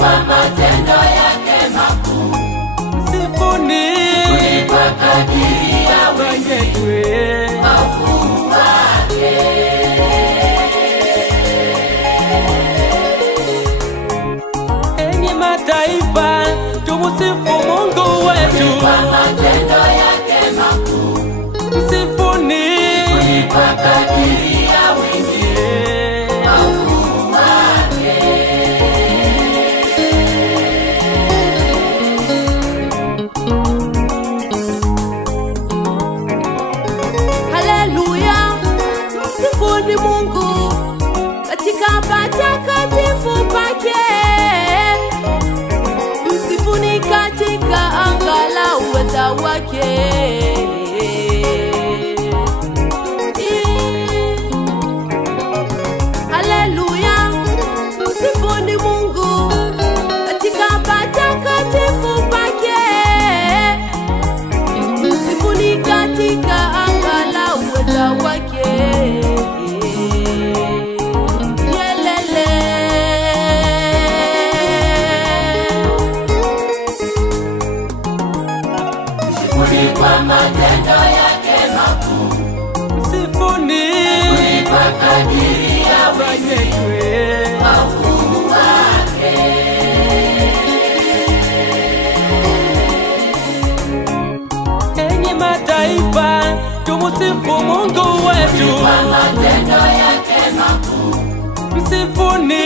kwa matendo yake makuu. Msifuni kwa kadiri ya wenyewe makuu wake. Enyi mataifa, tumusifu Mungu wetu kwa matendo yake makuu. Msifuni kwa kadiri ya wenyewe makuu wake. Haleluya, msifuni Mungu katika patakatifu pake. Msifuni katika anga la uweza wake. Haleluya, msifuni Mungu katika patakatifu pake. Msifuni katika anga la uweza wake. Yelele. Msifuni kwa matendo yake makuu. Msifuni kwa kadiri ya wenyewe makuu wake. Enyi mataifa, tumusifu Mungu wetu kwa matendo yake makuu. Msifuni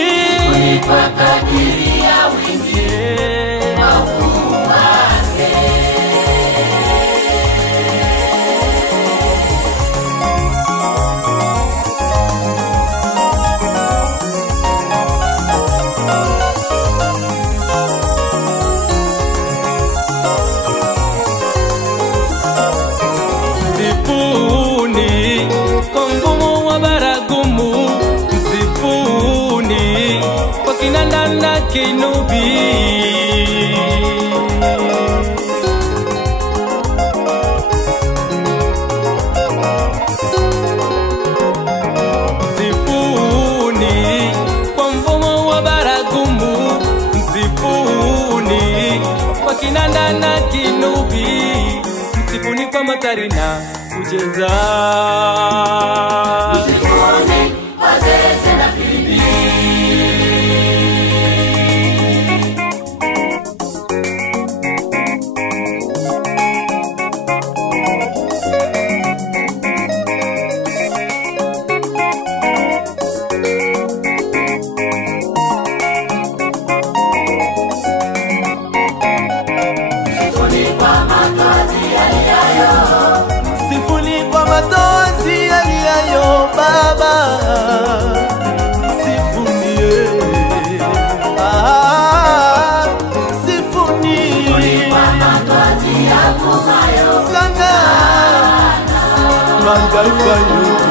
kwa kadiri ya wenyewe makuu wake. Msifuni kwa mvumo wa baragumu. Msifuni kwa kinanda na kinubi. Msifuni kwa mvumo wa baragumu. Msifuni kwa kinanda na kinubi. Msifuni kwa matari na kucheza. Msifuni kwa zeze na filimbi. Msifuni kwa matozi yaliyayo. Msifuni kwa matozi yaliyayo Baba. Msifuni msifuni kwa matozi yavumayo sana mataifa yote.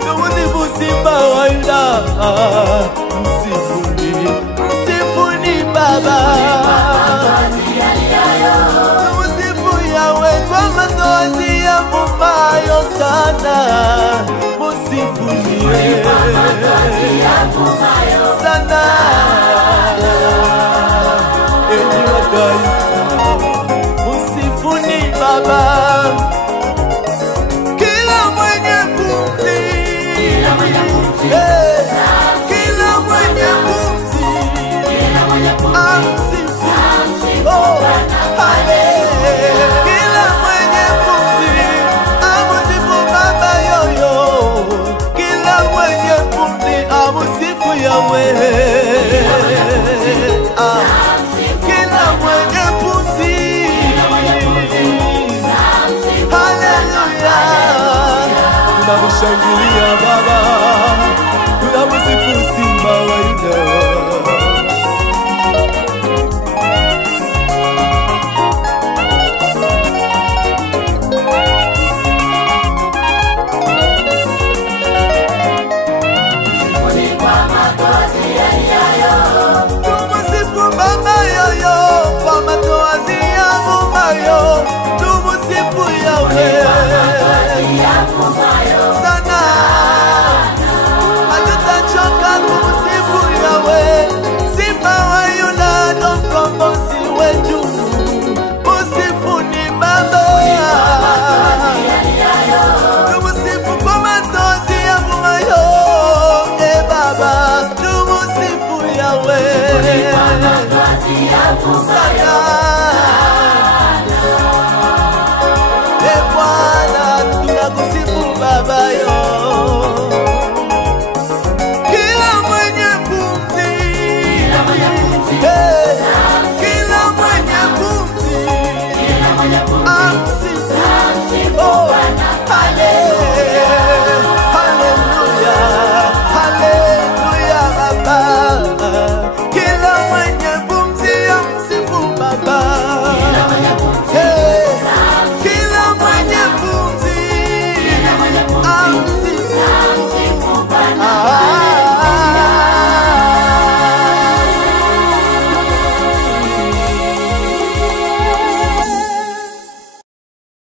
Tumusifu Simba wa Yuda. Msifuni, msifuni Baba. Tumusifu Yahweh kwa matozi yavumayo sana. Msifuni sana. Enyi mataifa, msifuni Baba. Kila mwenye pumzi, kila mwenye pumzi, amsifu. Oh, haleluya. Kila mwenye pumzi, amsifu Baba yoyo. Kila mwenye pumzi, amsifu Yahweh. Kila mwenye pumzi, haleluya. Tunamshangilia Baba, tunamsifu Simba wa Yuda. Msifuni kwa matozi yaliyayo. msaada